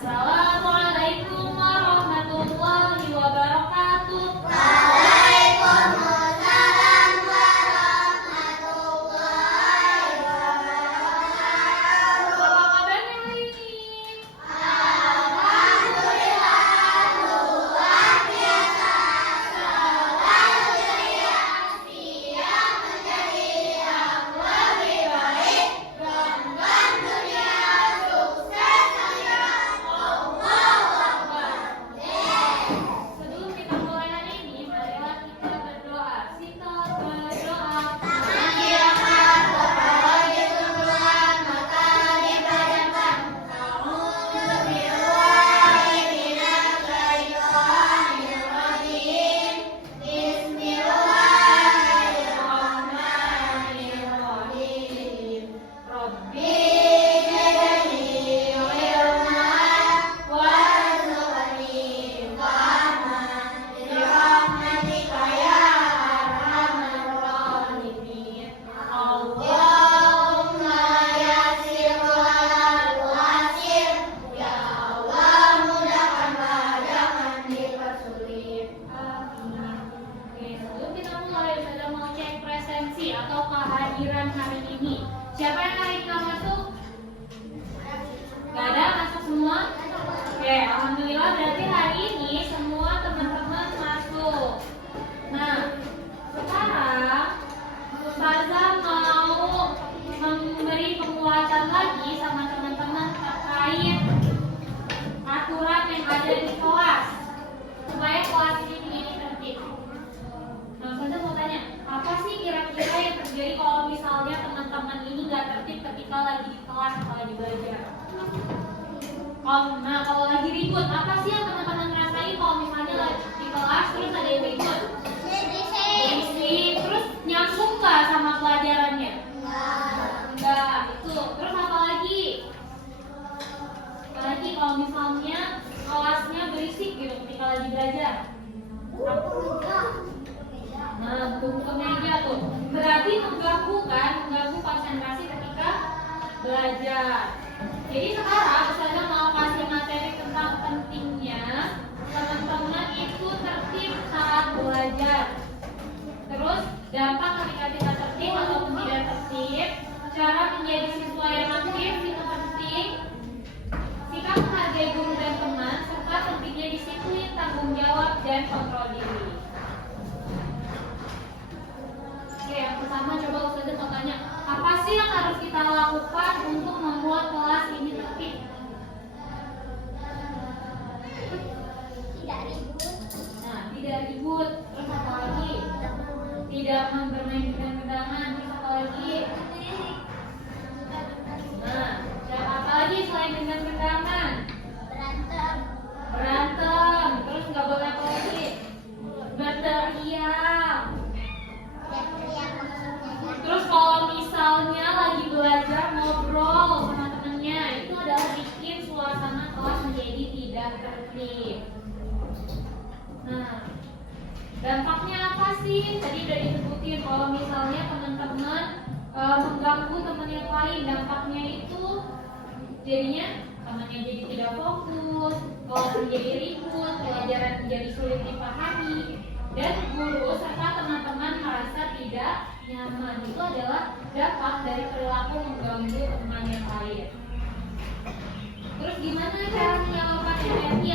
Assalamualaikum warahmatullahi wabarakatuh. Waalaikumsalam warahmatullahi wabarakatuh. Apa kabarnya hari ini? Alhamdulillah luar biasa. Selalu ceria, siap menjadi yang lebih baik. Bangga dunia, sukses akhirat. Allahu Akbar. Sebelum kita mulai hari ini, marilah kita berdoa. Kita berdoa. Tangan kepala ditundukkan, mata dipejamkan. A'udzu billahi minasy syaithanir rajim. Bismillahirrahmanirrahim. Rabbi zidni ilman warzuqni fahman birahmatika ya arhamar rahimin. Allahumma yassir wal tu'assir. Ya Allah, mudahkanlah, jangan dipersulit. Amin. Oke, sebelum kita mulai, saya mau cek presensi atau kehadiran hari ini. Siapa yang hari ini nggak masuk? Gak ada, masuk semua? Oke, alhamdulillah berarti hari ini semua teman-teman masuk. Nah, sekarang Ustazah mau memberi penguatan lagi sama teman-teman terkait aturan yang ada di kelas supaya kelas ini menjadi tertib. Nah, Ustazah mau tanya, apa sih kira-kira yang terjadi kalau misalnya teman-teman ini nggak tertib ketika lagi di kelas atau lagi belajar? Nah, kalau lagi ribut, apa sih yang teman-teman rasain kalau misalnya lagi di kelas terus ada yang ribut? Berisik, terus nyambung nggak sama pelajarannya? Enggak, itu. Terus apa lagi? Apalagi kalau misalnya kelasnya berisik gitu ketika lagi belajar. Nah, buku meja tuh. Berarti mengganggu kan? Mengganggu konsentrasi ketika belajar. Jadi sekarang saya mau kasih materi tentang pentingnya teman-teman itu tertib saat belajar. Terus dampak ketika kita tertib ataupun tidak tertib, cara menjadi siswa yang aktif itu penting, sikap menghargai guru dan teman, serta pentingnya disiplin, tanggung jawab, dan kontrol diri. Oke, yang pertama coba Ustazah mau tanya, apa sih yang harus kita lakukan untuk membuat kelas ini tertib? Tidak ribut. Nah, tidak ribut. Terus apa lagi? Tidak bermain gendang-gendangan. Terus apa lagi? Nah, apa lagi selain gendang-gendangan? Berantem. Terus nggak boleh apa lagi? Berteriak. Terus kalau misalnya lagi belajar ngobrol sama temennya, itu adalah bikin suasana kelas menjadi tidak tertib. Nah, dampaknya apa sih? Tadi udah disebutin kalau misalnya teman-teman mengganggu teman yang lain, dampaknya itu jadinya temannya jadi tidak fokus, kelas menjadi ribut, pelajaran menjadi sulit dipahami, dan guru serta teman-teman merasa tidak nyaman. Itu adalah dampak dari perilaku mengganggu teman yang lain. Terus gimana cara menyalurkan energi